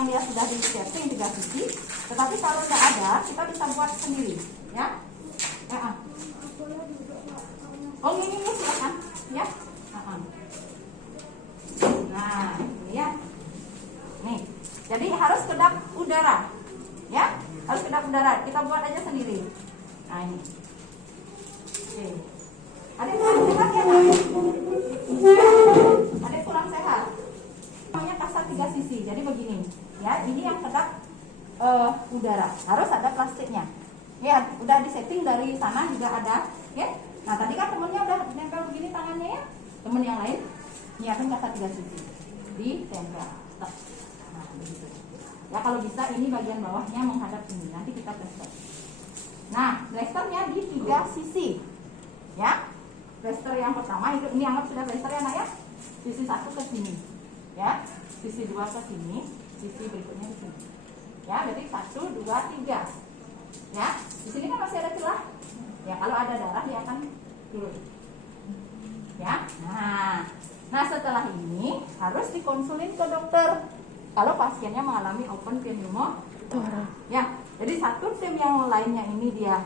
memang dia sudah di setting 3 sisi, tetapi kalau tidak ada, kita bisa buat sendiri, ya. Oh ini silakan, ya. Nah, ini ya. Nih, jadi harus kedap udara, ya. Harus kedap udara. Kita buat aja sendiri. Nah ini. Oke. Ada kurang sehat ya, Nak? Ada kurang sehat. Namanya kasar 3 sisi. Jadi begini, ya. Ini yang kedap udara. Harus ada plastiknya. Ya, udah disetting dari sana juga ada, ya. Nah, tadi kan temennya udah nempel begini tangannya ya. Temen yang lain nyiapin kasar 3 sisi. Ditempel. Nah, begitu. Ya, kalau bisa ini bagian bawahnya menghadap ini. Nanti kita plester. Nah, blasternya di 3 sisi. Ya. Blaster yang pertama itu ini anggap sudah blaster ya, Nak ya. Sisi 1 ke sini. Ya. Sisi 2 ke sini, sisi berikutnya ke sini. Ya, berarti 1 2 3. Ya. Di sini kan masih ada celah. Ya, kalau ada darah dia akan turun. Ya. Nah, setelah ini harus dikonsulin ke dokter. Kalau pasiennya mengalami open pneumotorax. Ya. Jadi satu tim yang lainnya ini dia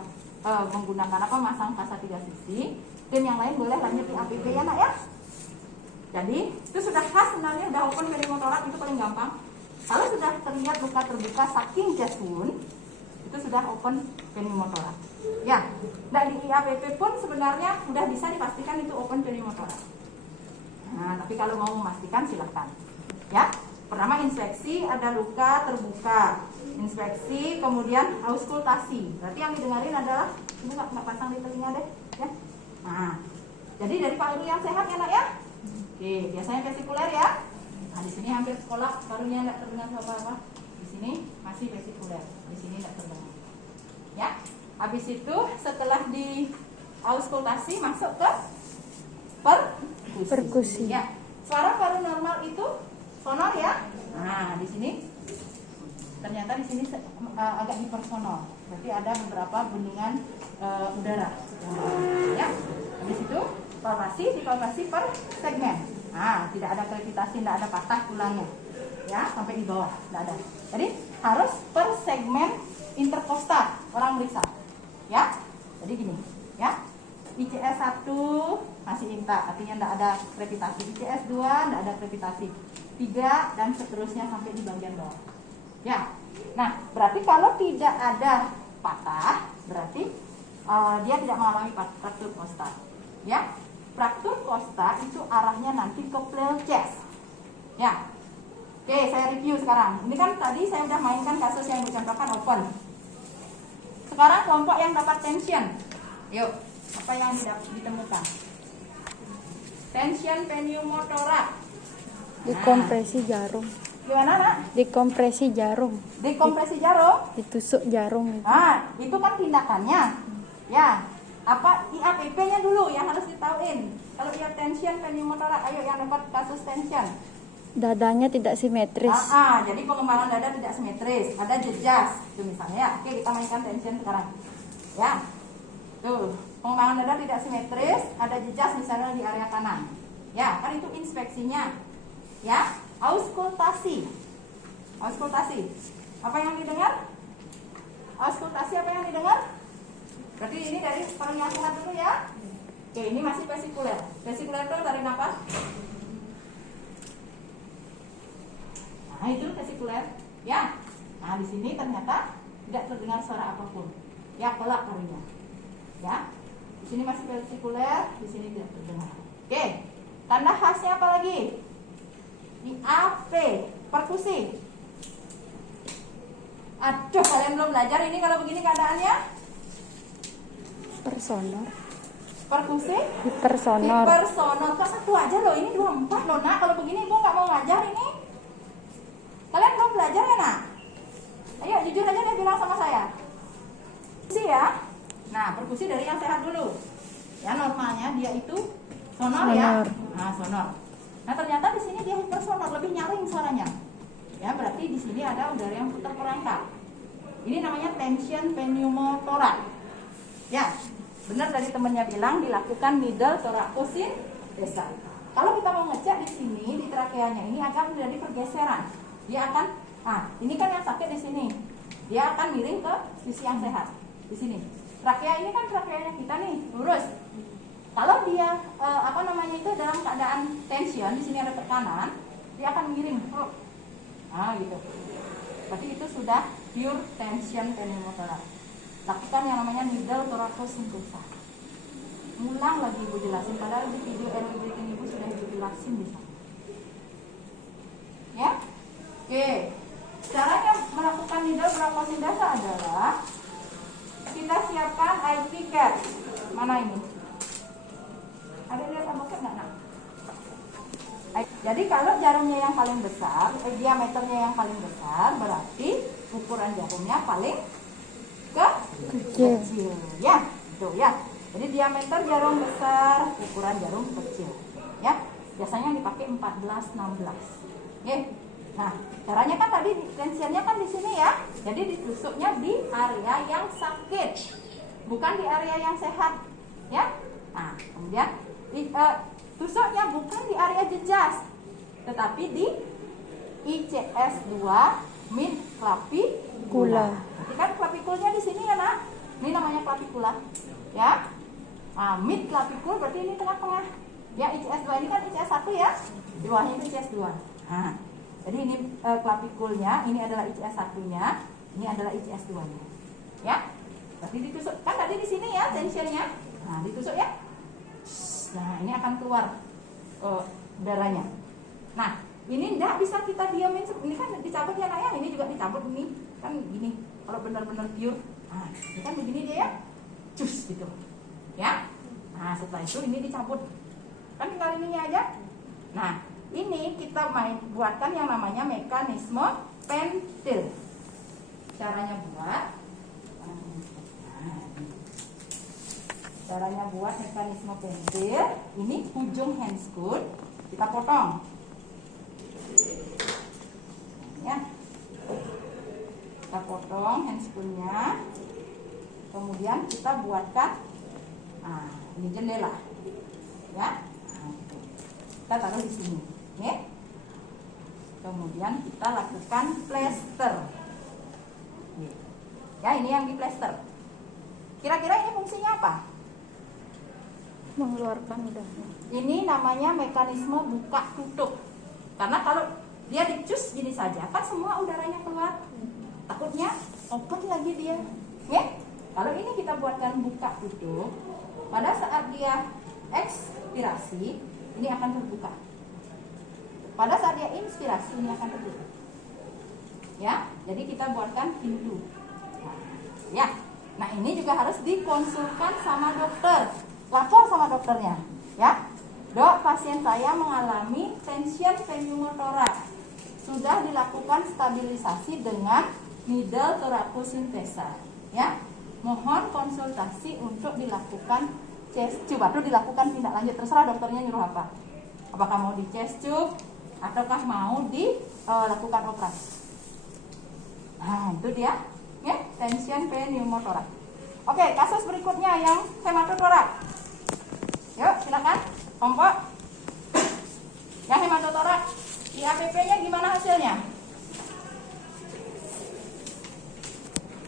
menggunakan masang kasar 3 sisi. Tim yang lain boleh lanjut di APP ya, Nak ya. Jadi itu sudah khas sebenarnya, udah open pneumotorax itu paling gampang. Kalau sudah terlihat luka terbuka saking chest wound, itu sudah open pneumotorax. Ya, dan di IAPP pun sebenarnya sudah bisa dipastikan itu open pneumotorax. Nah, tapi kalau mau memastikan silahkan. Ya, pertama inspeksi ada luka terbuka, inspeksi kemudian auskultasi. Berarti yang didengarin adalah ini nggak pasang di telinga deh, ya. Nah, jadi dari paru yang sehat ya, Nak ya. Oke, biasanya vesikuler ya. Nah, di sini hampir sekolah parunya nggak terdengar apa-apa. Di sini masih vesikuler, di sini nggak terdengar. Ya, habis itu setelah di auskultasi masuk ke perkusi. Ya, suara paru normal itu sonor ya. Nah, di sini ternyata di sini agak hipersonor. Berarti ada beberapa bendungan udara. Ya, habis itu palpasi per segmen. Nah, tidak ada krepitasi, tidak ada patah tulangnya. Ya, sampai di bawah, tidak ada. Jadi harus per segmen interkostal orang meriksa. Ya, jadi gini, ya. ICS 1 masih intak, artinya tidak ada krepitasi. ICS 2 tidak ada krepitasi. 3 dan seterusnya sampai di bagian bawah. Ya, nah berarti kalau tidak ada patah, berarti dia tidak mengalami fraktur kosta. Ya, fraktur kosta itu arahnya nanti ke pleural chest. Ya, oke saya review sekarang. Ini kan tadi saya sudah mainkan kasus yang dicontohkan open. Sekarang kelompok yang dapat tension. Yuk, apa yang ditemukan? Tension pneumotorax. Dikompresi jarum. Gimana, Nak? Dikompresi jarum. Dikompresi jarum? Ditusuk jarum. Nah, itu kan tindakannya. Ya, apa IAPP-nya dulu yang harus ditahuin. Kalau ia tension pneumotorax, ayo yang dapat kasus tension. Dadanya tidak simetris. Jadi pengembangan dada tidak simetris, ada jejas. Itu misalnya ya. Oke, kita mainkan tension sekarang. Ya. Tuh, pengembangan dada tidak simetris, ada jejas misalnya di area kanan. Ya, kan itu inspeksinya. Ya, auskultasi. Auskultasi. Apa yang didengar? Auskultasi apa yang didengar? Berarti ini dari paling yang sehat dulu ya. Oke, ini masih vesikuler. Vesikuler itu tarik nafas. Nah, itu vesikuler. Ya. Nah, di sini ternyata tidak terdengar suara apapun. Ya, kelak parunya. Ya. Di sini masih vesikuler, di sini tidak terdengar. Oke. Tanda khasnya apa lagi? IAP, perkusi. Aduh, kalian belum belajar ini kalau begini keadaannya? Hipersonor. Perkusi? Hipersonor. Hipersonor. Kok 1 aja loh, ini 24 loh, Nak. Kalau begini ibu nggak mau ngajar ini. Kalian belum belajar ya, Nak? Ayo jujur aja deh bilang sama saya. Perkusi ya. Nah, perkusi dari yang sehat dulu. Ya, normalnya dia itu sonor ya. Nah, sonor. Nah, ternyata di sini dia hipersonor, lebih nyaring suaranya. Ya, berarti di sini ada udara yang putar perangkap. Ini namanya tension pneumotorax. Ya, benar tadi temannya bilang dilakukan middle thoracosyndesal. Kalau kita mau ngecek di sini di trakeanya ini akan terjadi pergeseran. Dia akan Nah, ini kan yang sakit di sini. Dia akan miring ke sisi yang sehat. Di sini. Trakea ini kan trakeanya kita nih, lurus. Kalau dia itu dalam keadaan tension, di sini ada tekanan, dia akan miring. Nah, gitu. Berarti itu sudah pure tension pneumothoraks. Lakukan yang namanya needle thoracocentresa. Ulang lagi Ibu jelasin, padahal di video early breathing Ibu sudah Ibu jelasin di sana. Ya? Oke. Caranya melakukan needle thoracocentresa adalah kita siapkan IV cap. Mana ini? Ada lihat aboknya nggak, Nak? Jadi kalau jarumnya yang paling besar, diameternya yang paling besar, berarti ukuran jarumnya paling kecil. Ya, itu ya. Jadi diameter jarum besar, ukuran jarum kecil. Ya, biasanya dipakai 14-16. Oke. Nah, caranya kan tadi tensionnya kan di sini ya. Jadi ditusuknya di area yang sakit, bukan di area yang sehat. Ya. Nah, kemudian tusuknya bukan di area jejas, tetapi di ICS2 mid clavicula. Jadi kan claviculnya di sini ya, Nak. Ini namanya clavicula. Ya. Nah, mid clavicula berarti ini tengah-tengah. Ya, ICS2 ini kan ICS1 ya. Di bawahnya itu ICS2. Nah, jadi ini claviculnya, ini adalah ICS1-nya, ini adalah ICS2-nya. Ya. Berarti ditusuk. Kan tadi di sini ya tensionnya. Nah, ditusuk ya. Nah, ini akan keluar darahnya. Nah, ini tidak bisa kita diamin. Ini kan dicabut ya, Nak ya. Ini juga dicabut ini. Kan gini. Kalau benar-benar pure. Nah, ini kan begini dia ya. Cus gitu. Ya. Nah, setelah itu ini dicabut. Kan tinggal ininya aja. Nah, ini kita buatkan yang namanya mekanisme pentil. Caranya buat mekanisme pentil, ini ujung handscoon kita potong. Ya. Kita potong handscoonnya. Kemudian kita buatkan ini jendela. Ya. Kita taruh di sini. Oke. Kemudian kita lakukan plester. Ya, ini yang di plester. Kira-kira ini fungsinya apa? Mengeluarkan udara. Ini namanya mekanisme buka tutup. Karena kalau dia dicus gini saja, kan semua udaranya keluar. Takutnya open lagi dia. Oke? Kalau ini kita buatkan buka tutup, pada saat dia ekspirasi, ini akan terbuka. Pada saat dia inspirasi, ini akan tertutup. Ya, jadi kita buatkan pintu. Ya, nah ini juga harus dikonsulkan sama dokter. Lapor sama dokternya. Ya, Dok, pasien saya mengalami tension pneumothoraks. Sudah dilakukan stabilisasi dengan needle thoracocentresa. Ya, mohon konsultasi untuk dilakukan chest tube atau dilakukan tindak lanjut, terserah dokternya nyuruh apa. Apakah mau di chest tube ataukah mau dilakukan operasi. Nah, itu dia ya, tension pneumothoraks. Oke, kasus berikutnya yang hematotoraks. Yuk, silakan kelompok. Yang hematotoraks, IAPP-nya gimana hasilnya?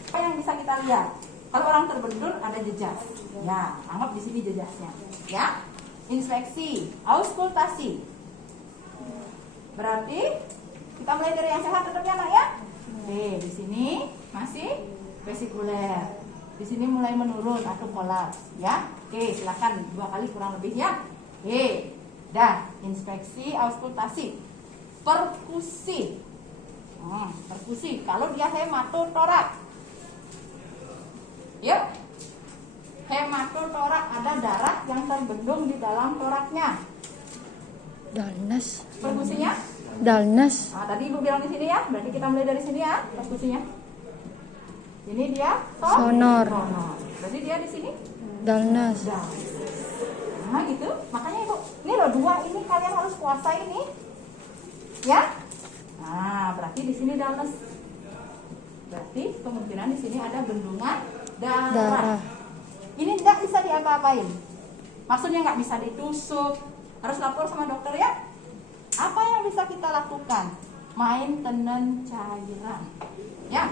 Apa yang bisa kita lihat? Kalau orang terbentur ada jejas. Ya, anggap di sini jejasnya. Ya, inspeksi, auskultasi. Berarti kita mulai dari yang sehat tetap ya, Nak ya. Oke, di sini masih vesikuler. Di sini mulai menurun atau kolaps, ya. Oke, silakan 2 kali kurang lebih ya. Oke, dah. Inspeksi, auskultasi, perkusi. Perkusi. Kalau dia hematotoraks, yuk. Hematotoraks ada darah yang terbendung di dalam toraknya. Dalnas. Perkusinya? Dalnas. Nah, tadi Ibu bilang di sini ya. Berarti kita mulai dari sini ya, perkusinya. Ini dia Sonor. Berarti dia di sini Dalnas. Nah, gitu. Makanya Ibu, ini loh 2 ini kalian harus kuasai ini. Ya? Nah, berarti di sini dalnas. Berarti kemungkinan di sini ada bendungan darah. Ini tidak bisa diapa-apain. Maksudnya nggak bisa ditusuk. Harus lapor sama dokter ya. Apa yang bisa kita lakukan? maintenance cairan. Ya,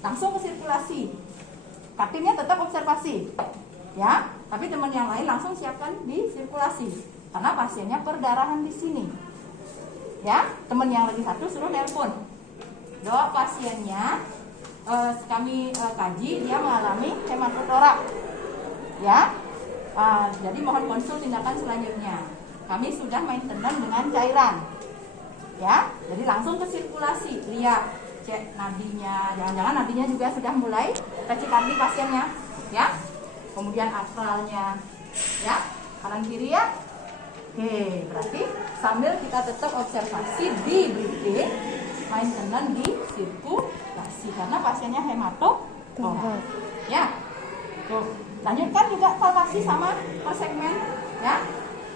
langsung ke sirkulasi. Kartinnya tetap observasi. Ya, tapi teman yang lain langsung siapkan di sirkulasi karena pasiennya perdarahan di sini. Ya, teman yang lagi satu suruh nelpon. Doa pasiennya kami kaji, dia mengalami hematotorak. Ya, jadi mohon konsul tindakan selanjutnya. Kami sudah maintenance dengan cairan. Ya, jadi langsung ke sirkulasi, lihat, cek nadinya, jangan-jangan nadinya juga sudah mulai tachikardi pasiennya, ya. Kemudian astralnya, ya, kanan kiri ya. Oke, berarti sambil kita tetap observasi di breathing, maintenance di sirkulasi karena pasiennya hematotorak. Ya, tuh, lanjutkan juga palpasi sama per segmen, ya.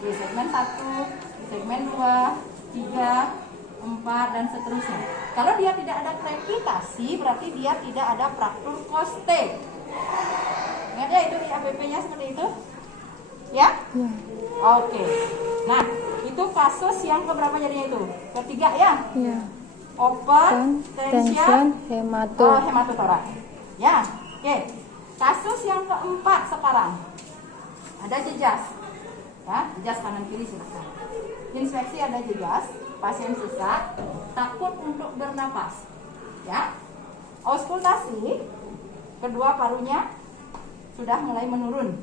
Di segmen 1, di segmen 2, 3, 4 dan seterusnya. Kalau dia tidak ada krepitasi, berarti dia tidak ada fraktur koste. Ingat ya, itu di APP-nya seperti itu, ya? Ya. Oke. Nah, itu kasus yang keberapa jadinya itu? Ketiga ya? Ya. Open tension hematotorak. Ya, oke. Kasus yang keempat sekarang. Ada jejas. Ya, jejas kanan kiri silakan. Inspeksi ada jejas, pasien sesak, takut untuk bernapas. Ya. Auskultasi, kedua parunya sudah mulai menurun.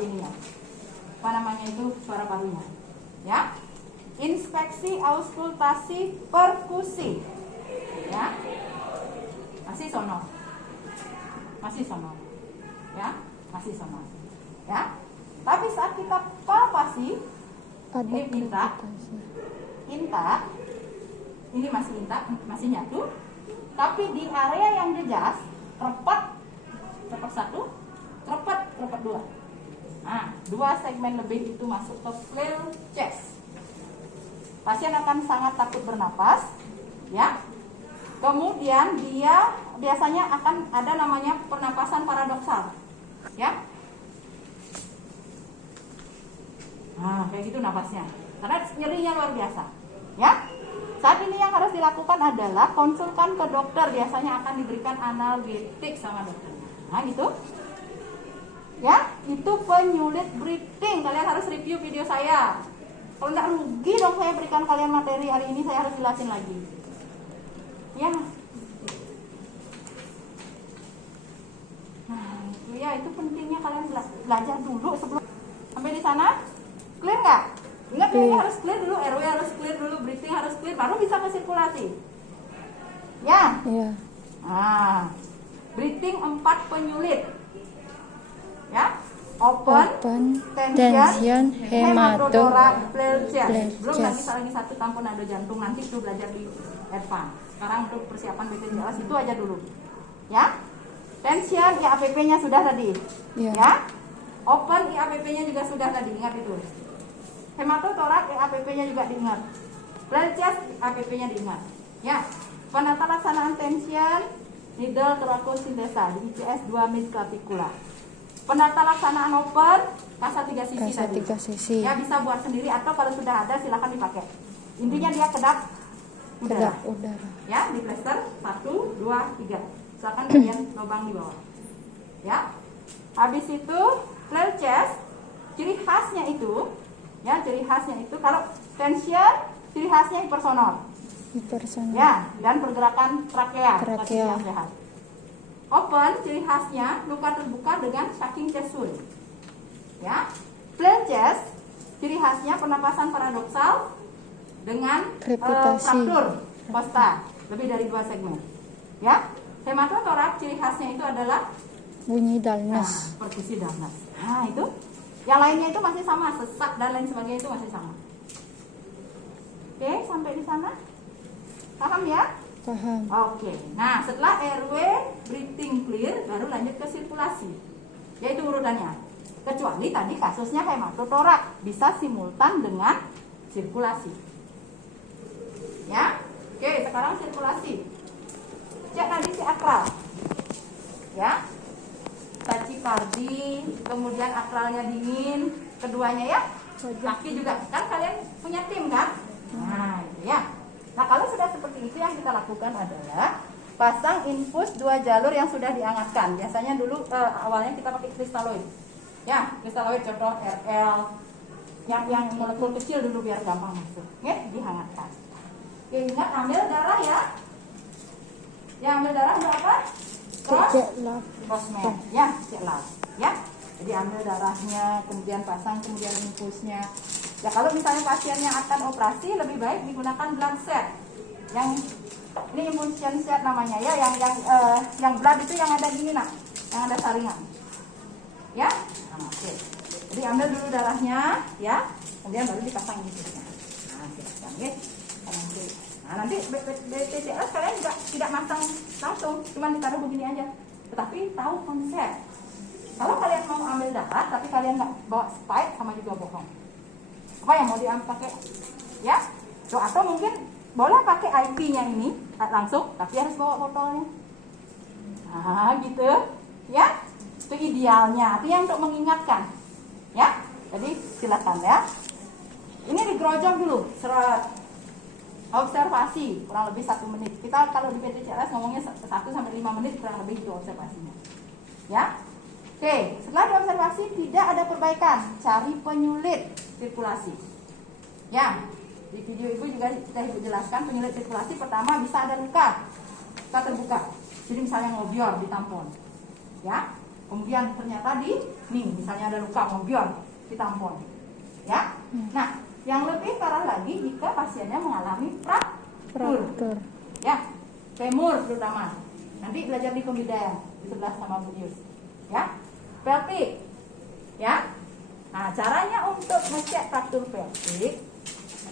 Ininya. Apa namanya itu suara parunya. Ya. Inspeksi auskultasi perkusi. Ya. Masih sonor. Masih sonor. Ya, masih sonor. Ya. Tapi saat kita palpasi, Ada ini intak, intak, ini masih intak, masih nyatu. Tapi di area yang jejas, repot satu, repot dua. Nah, 2 segmen lebih itu masuk ke clear chest. Pasien akan sangat takut bernapas, ya. Kemudian dia biasanya akan ada namanya pernapasan paradoksal, ya. Nah, kayak gitu napasnya. Karena nyerinya luar biasa, ya. Saat ini yang harus dilakukan adalah konsulkan ke dokter. Biasanya akan diberikan analgetik sama dokternya. Nah, gitu. Ya, itu penyulit breathing. Kalian harus review video saya. Kalau enggak rugi dong saya berikan kalian materi hari ini, saya harus jelasin lagi. Ya. Nah, itu ya, itu pentingnya kalian belajar dulu sebelum sampai di sana. Clear nggak? Ingat ya, ini harus clear dulu, RW harus clear dulu, breathing harus clear, baru bisa ke sirkulasi. Ya. Ya. Nah, breathing 4 penyulit. Ya. Open tension hematotorak flare chest. Belum lagi satu tampon nado jantung, nanti itu belajar di advance. Sekarang untuk persiapan BPJS itu aja dulu. Ya. Tension IAPP-nya sudah tadi. Ya. Open IAPP-nya juga sudah tadi, ingat itu. Hematotorak IAPP-nya juga diingat. Flare chest IAPP-nya diingat. Ya. Penata laksanaan tension needle thoracocentresa di ICS 2 mid clavicula. Penata laksanaan open kasa 3 sisi Kasa tadi. 3 sisi. Ya, bisa buat sendiri atau kalau sudah ada silakan dipakai. Intinya dia kedap udara. Kedap udara. Ya, di plester 1, 2, 3. Silakan kalian lubang di bawah. Ya. Habis itu flare chest, ciri khasnya itu, ya, ciri khasnya itu kalau tension, ciri khasnya hipersonor. Hipersonor. Ya, dan pergerakan trakea. Trakea. Yang sehat. Open, ciri khasnya luka terbuka dengan sucking chest wound. Ya. Flare chest, ciri khasnya pernapasan paradoksal dengan Krepitasi. fraktur kosta lebih dari 2 segmen. Ya. Hematotorak, ciri khasnya itu adalah Bunyi dalnas. perkusi dalnas. Nah, itu. Yang lainnya itu masih sama, sesak dan lain sebagainya itu masih sama. Oke, sampai di sana. Paham ya? Paham. Oke, nah setelah RW breathing clear, baru lanjut ke sirkulasi. Yaitu urutannya. Kecuali tadi kasusnya hematotorak, bisa simultan dengan sirkulasi. Ya, oke, sekarang sirkulasi. Cek kondisi akral. Ya, tachikardi, kemudian akralnya dingin, keduanya ya. Kaki juga, kan kalian punya tim kan? Nah, itu ya. itu yang kita lakukan adalah pasang infus 2 jalur yang sudah dihangatkan. Biasanya dulu awalnya kita pakai kristaloid. Ya, kristaloid contoh RL yang molekul kecil dulu biar gampang masuk. Oke, dihangatkan. Oke, ingat ambil darah ya. Yang ambil darah berapa? Crossman. Ya, C-lab. Ya. Jadi ambil darahnya, kemudian pasang, kemudian infusnya. Ya kalau misalnya pasiennya akan operasi, lebih baik digunakan blood set. Yang ini infusion set namanya ya, yang blood itu yang ada gini nak, yang ada saringan. Ya. Nah, oke. Jadi ambil dulu darahnya, ya. Kemudian baru dipasang infusnya. Nah, kita oke. Nah, nanti BPJS kalian juga tidak masang langsung, cuma ditaruh begini aja. Tetapi tahu konsep. Kalau kalian mau ambil darah, tapi kalian nggak bawa spike, sama juga bohong. Apa yang mau diambil pakai? Ya, so, atau mungkin boleh pakai IP-nya ini langsung, tapi harus bawa botolnya. Nah, gitu, ya. Itu idealnya. Itu yang untuk mengingatkan, ya. Jadi silakan ya. Ini digerojok dulu, seret. Observasi kurang lebih 1 menit. Kita kalau di PTCLS ngomongnya 1-5 menit kurang lebih itu observasinya. Ya. Oke, setelah diobservasi tidak ada perbaikan, cari penyulit sirkulasi. Ya, di video ibu juga sudah ibu jelaskan penyulit sirkulasi. Pertama bisa ada luka terbuka. Jadi misalnya ngobior di tampon. Ya. Kemudian ternyata misalnya ada luka ngobior di tampon. Ya. Nah, yang lebih parah lagi jika pasiennya mengalami fraktur. Ya, femur terutama. Nanti belajar di pembedaian di sebelah sama Bu Yus. Ya, pelvic. Ya. Nah, caranya untuk ngecek fraktur pelvic,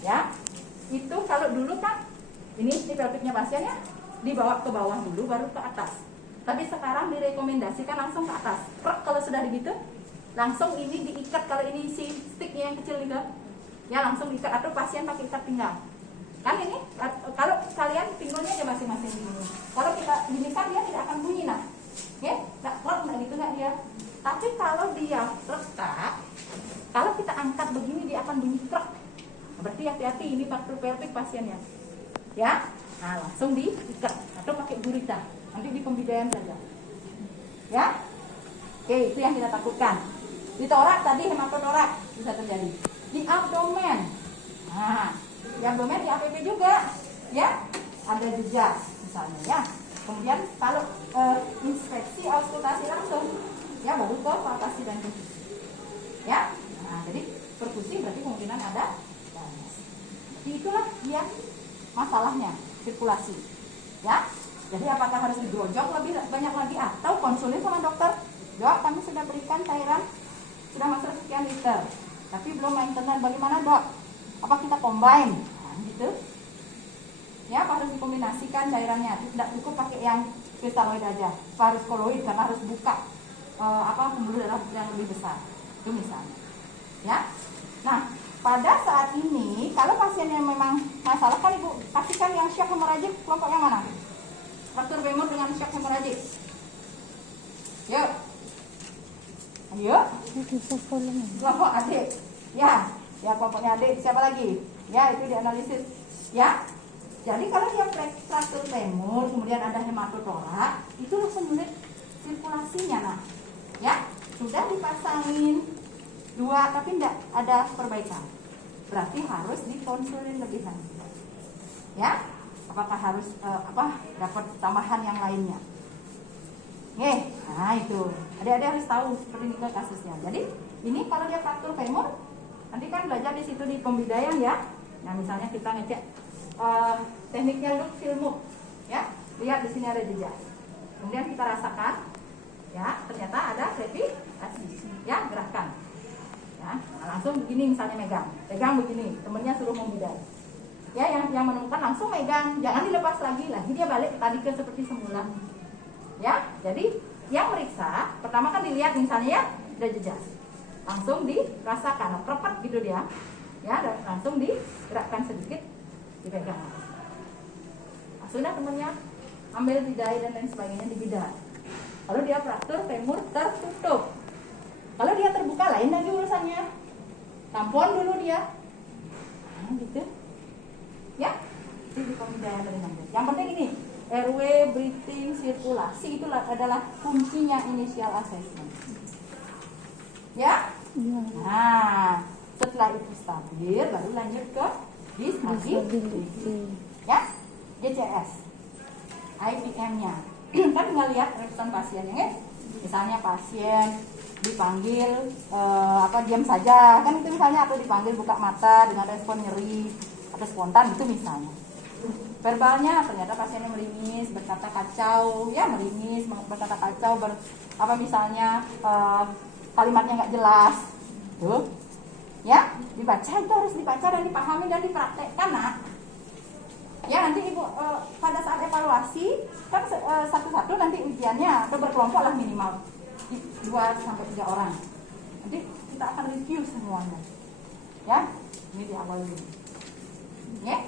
ya, itu kalau dulu kan ini pelvicnya pasiennya dibawa ke bawah dulu baru ke atas. Tapi sekarang direkomendasikan langsung ke atas. Kalau sudah begitu, langsung ini diikat. Kalau ini si sticknya yang kecil itu, ya langsung diikat atau pasien pakai ikat pinggang. Kan ini kalau kalian pinggulnya aja masing-masing begini. Kalau kita gini kan dia tidak akan bunyi nah. Oke, nggak gitu nggak dia. Tapi kalau dia retak, kalau kita angkat begini dia akan bunyi krek. Berarti hati-hati ini fraktur pelvic pasiennya. Ya, nah langsung diikat atau pakai gurita. Nanti di pembedaian saja. Ya, oke itu yang kita takutkan. Di torak tadi hematotorak bisa terjadi. Di abdomen, nah di abdomen di APP juga, ya ada jejak misalnya ya. Kemudian kalau inspeksi auskultasi langsung, ya baru ke palpasi dan perkusi. Ya, nah jadi perkusi berarti kemungkinan ada danes. Jadi itulah dia masalahnya sirkulasi, ya. Jadi apakah harus digerojok lebih banyak lagi atau konsulin sama dokter? Dok, kami sudah berikan cairan sudah masuk sekian liter, tapi belum maintenance. Bagaimana dok? Apa kita combine? Nah, gitu. Ya, harus dikombinasikan cairannya. Tidak cukup pakai yang kristaloid aja. Harus koloid karena harus buka pembuluh darah yang lebih besar. Itu misalnya. Ya. Nah, pada saat ini kalau pasien yang memang masalah kan ibu pastikan yang shock hemorrhagic kelompok yang mana? Fraktur femur dengan shock hemorrhagic. Yuk. Ayo. Kelompok adik. Ya, kelompoknya adik. Siapa lagi? Ya, itu dianalisis. Ya. Jadi kalau dia fraktur femur, kemudian ada hematotorak, itu langsung unit sirkulasinya, nah. Ya, sudah dipasangin 2 tapi tidak ada perbaikan. Berarti harus dikonsulin lebih lanjut. Ya. Apakah harus dapat tambahan yang lainnya? Nah itu. Adik-adik harus tahu seperti ini kasusnya. Jadi ini kalau dia fraktur femur, nanti kan belajar di situ di pembedaian ya. Nah misalnya kita ngecek tekniknya look filmuk, ya. Lihat di sini ada jejak. Kemudian kita rasakan, ya ternyata ada gravitasi, ya gerakan. Ya, nah, langsung begini misalnya pegang begini, temennya suruh membedai. Ya, yang menemukan langsung megang, jangan dilepas lagi dia balik tadi ke seperti semula. Ya, jadi yang meriksa pertama kan dilihat misalnya ya ada jejak, langsung dirasakan, perpet gitu dia, ya langsung digerakkan sedikit, dipegang. Langsungnya temennya ambil bidai dan lain sebagainya dibedah. Kalau dia fraktur femur tertutup, kalau dia terbuka lain lagi urusannya, tampon dulu dia, nah, gitu. Ya, di pembiayaan dari nanti. Yang penting ini RW, breathing, sirkulasi itu adalah kuncinya initial assessment. Ya? Ya. Nah, setelah itu stabil, baru lanjut ke disability. Disability. Ya, DCS, IPM-nya. Kan tinggal lihat respon pasiennya, ya. Misalnya pasien dipanggil diam saja, kan itu misalnya, atau dipanggil buka mata dengan respon nyeri atau spontan, itu misalnya. Verbalnya ternyata pasiennya meringis, berkata kacau, ya meringis, berkata kacau, misalnya kalimatnya nggak jelas, tuh, ya dibaca, itu harus dibaca dan dipahami dan dipraktekkan, nak. Ya nanti ibu pada saat evaluasi kan satu-satu nanti ujiannya atau berkelompok lah minimal 2 sampai 3 orang. Nanti kita akan review semuanya, ya ini di awal dulu, ya.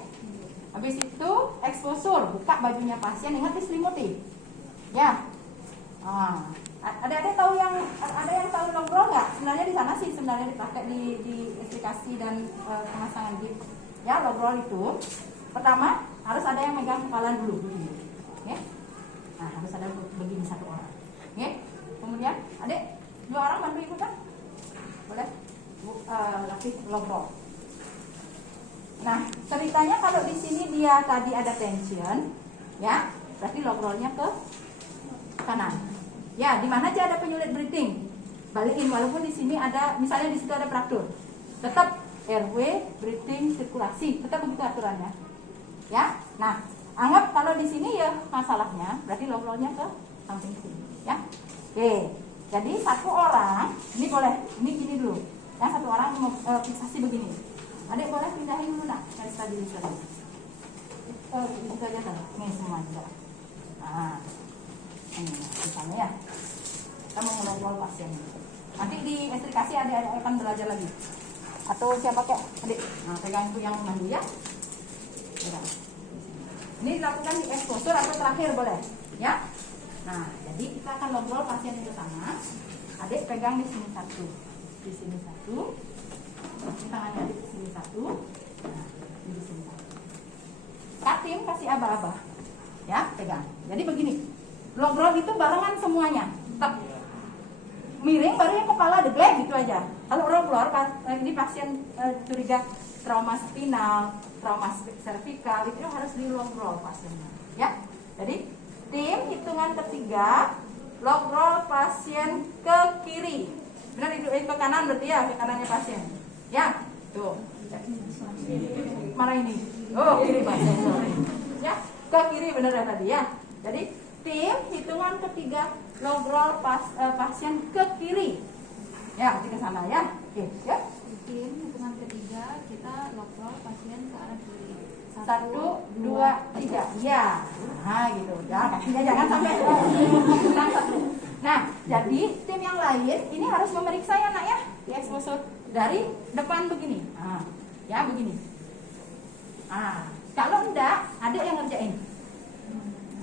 Habis itu exposure, buka bajunya pasien, ingat diselimuti, ya. Ada tahu ada yang tahu logrol nggak? Sebenarnya di sana sih sebenarnya dipakai di aplikasi dan pemasangan gips. Ya, logrol itu pertama harus ada yang megang kepala dulu, ya. Nah, harus ada begini 1 orang, ya. Kemudian adik 2 orang bantu ibu kan? Boleh? Latih logrol. Nah, ceritanya kalau di sini dia tadi ada tension, ya, berarti logrolnya ke kanan. Ya, di mana aja ada penyulit breathing, balikin, walaupun di sini ada, misalnya di situ ada fraktur, tetap RW, breathing, sirkulasi, tetap begitu aturannya. Ya, nah, anggap kalau di sini ya masalahnya, berarti logrolnya ke samping sini, ya. Oke, jadi 1 orang, ini boleh, ini gini dulu, yang 1 orang mau fiksasi begini. Adik boleh pindahin dulu nak, dari stabilizer. Itu aja kan, ini semua juga. Nah, ini misalnya ya, kita mau ngelobrol pasien. Nanti di estrikasi adik akan belajar lagi. Atau siapa kek, adik, nah pegang itu yang mandu ya. Pegang. Ini dilakukan di exposure atau terakhir boleh, ya. Nah, jadi kita akan ngobrol pasien itu sama. Adik pegang di sini 1, di sini 1. Ini tangannya adik di sini 1. Nah, di sini 1. Katim kasih aba-aba, ya, pegang. Jadi begini, logrol itu barengan semuanya. Tetap miring, baru yang kepala deglek gitu aja. Kalau logrol, ini pasien curiga trauma spinal, trauma cervical, itu harus di logrol pasiennya, ya. Jadi tim hitungan ketiga, logrol pasien ke kiri. Benar itu ke kanan berarti ya, ke kanannya pasien. Ya, tuh. Mana ini? Oh, kiri pasien. Ya, ke kiri benar ya tadi ya. Jadi tim hitungan ketiga, logrol pasien ke kiri. Ya, nanti ke sana ya. Oke, ya. Tim hitungan ketiga kita logrol pasien ke arah kiri. 1, 2, 3. Ya. Nah, gitu. Ya, kakinya jangan sampai kurang 1. Nah, jadi tim yang lain ini harus memeriksa ya nak ya, di exposure dari depan begini. Nah, ya begini. Ah, kalau enggak, ada yang ngerjain.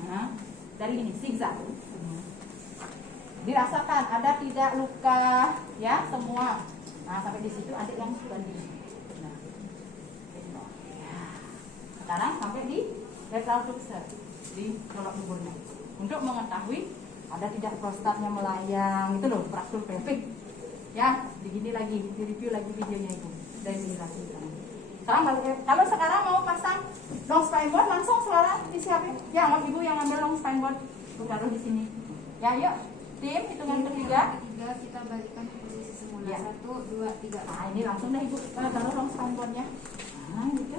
Nah, dari ini zigzag. Dirasakan ada tidak luka, ya semua. Nah, sampai di situ ada yang banding. Nah, ya. Sekarang sampai di rectal tuxer, di lolok buburnya, untuk mengetahui ada tidak prostatnya melayang, itu loh, fraktur pelvik. Ya, begini lagi, di review lagi videonya itu dari dilakukan. Kalau sekarang mau pasang long spine board, langsung sekarang disiapin. Ya, ibu yang ambil long spine board, taruh di sini. Ya, yuk, tim hitungan ketiga. Kita balikan ke posisi semula. Ya. 1, 2, 3. Nah, ini langsung deh ibu taruh long spine boardnya. Nah, gitu.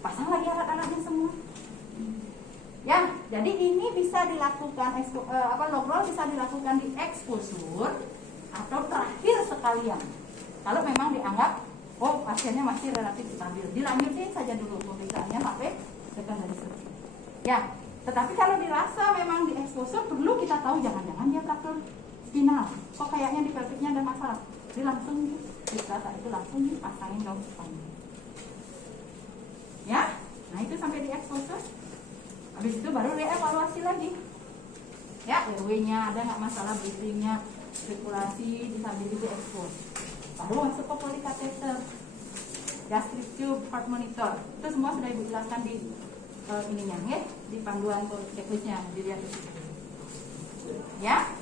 Pasang lagi alat-alatnya semua. Ya, jadi ini bisa dilakukan logrol bisa dilakukan di exposure atau terakhir sekalian. Kalau memang dianggap pasiennya masih relatif stabil, dilanjutin saja dulu pemeriksaannya sampai tekan dari situ. Ya, tetapi kalau dirasa memang di exposure perlu kita tahu jangan-jangan dia fraktur spinal. Kok kayaknya di pelviknya ada masalah. Jadi langsung bisa saat itu langsung dipasangin long spine. Ya, nah itu sampai di exposure. Habis itu baru dievaluasi lagi. Ya, RW-nya ada nggak masalah, breathing-nya, sirkulasi, disability expose. Baru masuk ke polycatheter, gastric tube, heart monitor. Itu semua sudah ibu jelaskan di ininya, ya, di panduan checklistnya dilihat di situ. Ya.